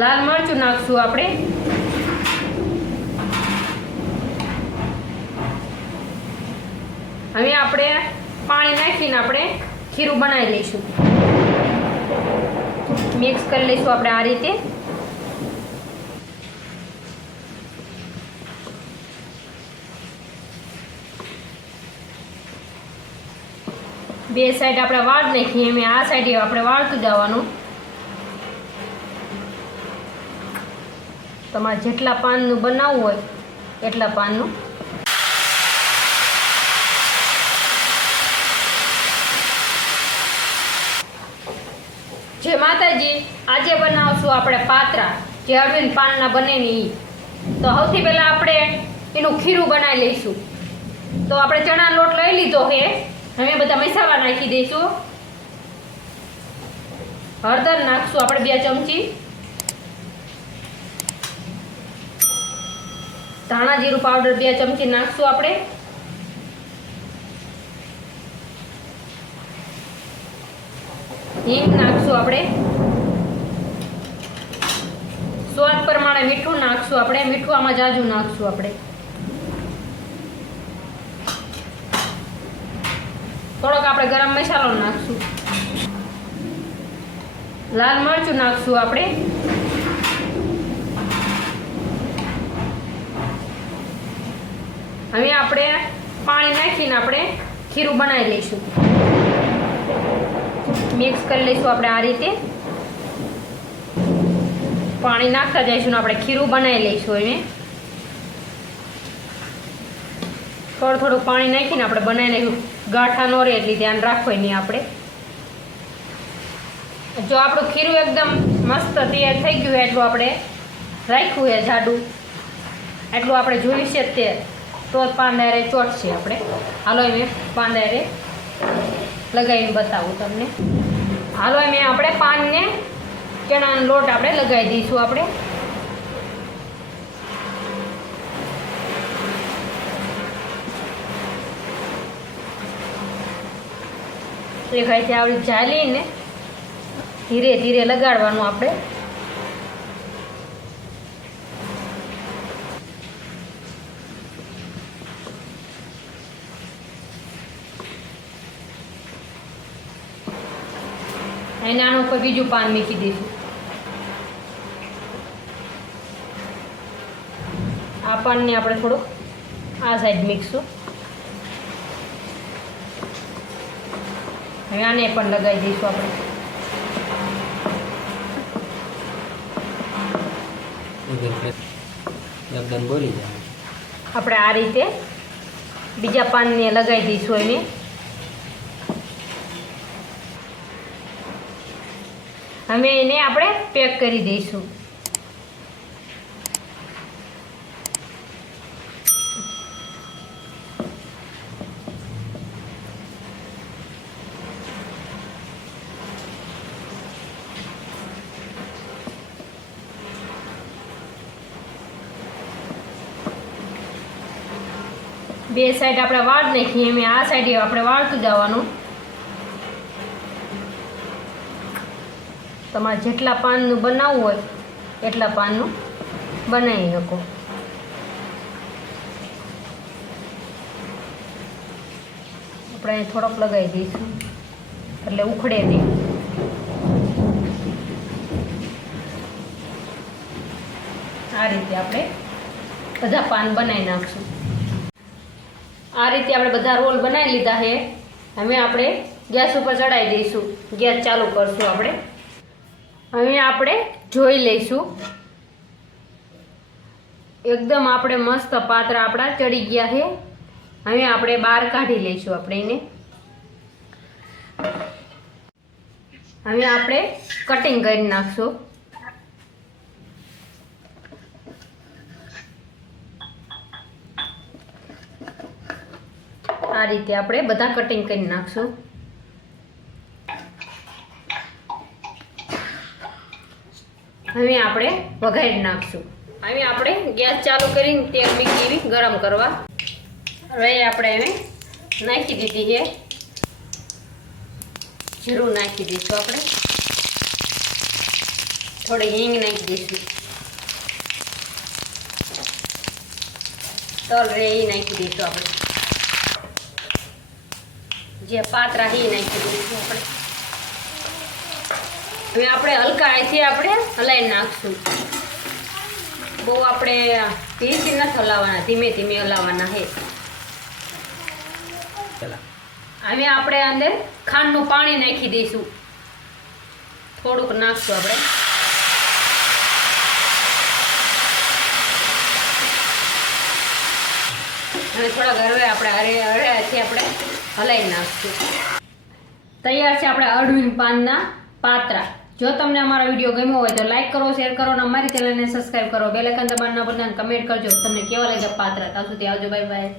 લાલ મરચું નાખશું આપણે. હવે આપણે પાણી નાખીને આપણે ખીરું બનાવી લઈશું. મિક્સ કરી લઈશું આપણે આ રીતે. બે સાઈડ આપણે વાળ નાખીએ એમ આ સાઈડ આપણે વાળતું જવાનું. તમારે જેટલા પાનનું બનાવવું હોય એટલા પાનનું. જય માતાજી. આજે બનાવશું આપણે પાત્રા, જે અરવિંદ પાનના બને ને એ. તો સૌથી પહેલાં આપણે એનું ખીરું બનાવી લઈશું. તો આપણે ચણાનો લોટ લઈ લીધો છે. હવે બધા મસાલા નાખી દઈશું. હળદર નાખશું આપણે 2 ચમચી. ધાણા જીરું પાવડર 2 ચમચી નાખશું આપણે. હિંગ નાખશું આપણે. સ્વાદ પ્રમાણે મીઠું નાખશું આપણે. મીઠું આમાં જાજુ નાખશું આપણે. થોડોક આપણે ગરમ મસાલો નાખશું. લાલ મરચું નાખશું આપણે. હવે આપણે પાણી નાખીને આપણે ખીરું બનાવી લઈશું. મિક્સ કરી લઈશું આપણે આ રીતે. પાણી નાખતા જઈશું ને આપણે ખીરું બનાવી લઈશું. એને થોડું પાણી નાખીને આપણે બનાવી લઈશું. ગાંઠા ન રહે એટલી ધ્યાન રાખવું નહીં આપણે. જો આપણું ખીરું એકદમ મસ્ત તૈયાર થઈ ગયું એટલું આપણે રાખ્યું છે જાડું, એટલું આપણે જોયું છે તે તો જ પાંદારે ચોટશે આપણે. હાલો મેં પાંદારે લગાવીને બતાવું તમને. હાલો મેં આપણે પાનને ચણાનો લોટ આપણે લગાવી દઈશું. આપણે દેખાય છે આવડી જાલીને ધીરે ધીરે લગાડવાનું આપણે. એને આનું ઉપર બીજું પાન મૂકી દઈશું. આ પાનને આપણે થોડુંક આ સાઈડ મૂકીશું. હવે આને પણ લગાવી દઈશું આપણે. આપણે આ રીતે બીજા પાનને લગાવી દઈશું. એને હવે એને આપણે પેક કરી દઈશું. બે સાઈડ આપણે વાળ નાખીએ એમ આ સાઈડ આપણે વાળતું જવાનું. તમારે જેટલા પાનનું બનાવવું હોય એટલા પાનનું બનાવી શકો. આપણે થોડોક લગાવી દઈશું એટલે ઉખડે નહીં. આ રીતે આપણે બધા પાન બનાવી નાખશું. આ રીતે આપણે બધા રોલ બનાવી લીધા છે. હવે આપણે ગેસ ઉપર ચડાવી દઈશું. ગેસ ચાલુ કરશું આપણે. હવે આપણે જોઈ લઈશું. એકદમ આપણે મસ્ત પાત્રા આપણા ચડી ગયા છે. હવે આપણે બહાર કાઢી લઈશું આપણે એને. હવે આપણે કટિંગ કરી નાખશું. આ રીતે આપણે બધા કટિંગ કરી નાખશું. હવે આપણે વઘારી નાખશું. હવે આપણે ગેસ ચાલુ કરીને તેલ મૂકી ગરમ કરવા. હવે આપણે એને નાખી દીધી છે. જીરું નાખી દઈશું આપણે. થોડી હિંગ નાખી દઈશું. તલ રે એ નાખી દઈશું આપણે. જે પાત્રા એ નાખી દઈશું આપણે. હવે આપણે હલકા અહીંથી આપણે હલાવી નાખશું. બહુ આપણે ધીરેથી નથી હલાવવાના, ધીમે ધીમે હલાવવાના છે. હવે આપણે અંદર ખાંડનું પાણી નાખી દઈશું. થોડુંક નાખશું આપણે. અને થોડા ગરવે આપણે હળેથી આપણે હલાવી નાખશું. તૈયાર છે આપણે અળવીના પાનના પાત્રા. જો તમને અમારો વિડીયો ગમ્યો હોય તો લાઈક કરો, શેર કરો અને અમારી ચેનલને સબસ્ક્રાઈબ કરો. બેલ આઇકન દબાવવાનું ના ભૂલતા, કમેન્ટ કરજો તમને કેવા લાગ્યા પાત્રા. ત્યાં સુધી આવજો, બાય બાય.